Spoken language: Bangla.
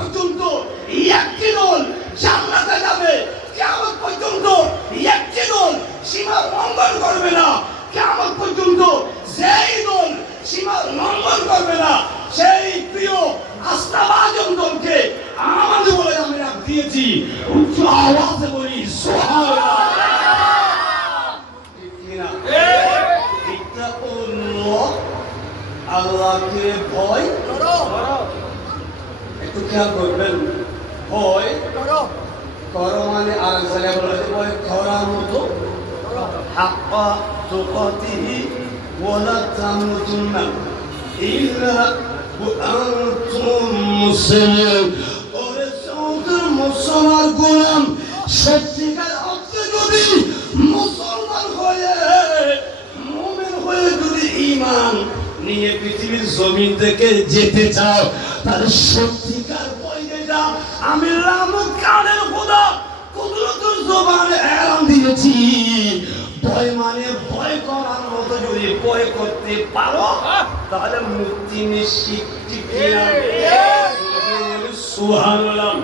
পর্যন্ত একটি দল জান্নাতে যাবে, কিয়ামত পর্যন্ত একটি দল সীমা লঙ্ঘন করবে না, কিয়ামত পর্যন্ত সেই দল সীমা লঙ্ঘন করবে না, সেই প্রিয় আস্থাভাজন দলকে আমাদের বলে আমি রাখ দিয়েছি। উচ্চ আওয়াজে বলি সুবহানাল্লাহ। ঠিক কিনা? ইত্তাকুল্লাহ, আল্লাহকে ভয় করো। একটু খেয়াল করবেন, ভয় করো মানে আর জায়গায় বলা যায় ভয় করার মতো হাক্কা তুকাতিহি ওয়ালা তামুতুন্না ইল্লা ওয়া আনতুম মুসলিমুন। ওরে সৌদের মুসলমান গোলাম, সত্যিকার অর্থে যদি মুসলমান হয়ে মুমিন হয়ে যদি ঈমান নিয়ে পৃথিবীর জমিন থেকে যেতে চাও, তাহলে সত্যিকার ভয় যেটা আমি লামুকানের খোদা কুদরতুল জবানে এলান দিয়েছি, ভয় মানে ভয় করার মতো যদি ভয় করতে পারো তাহলে মুক্তি নিশ্চিত। ঠিক কিনা? সুবহানাল্লাহ।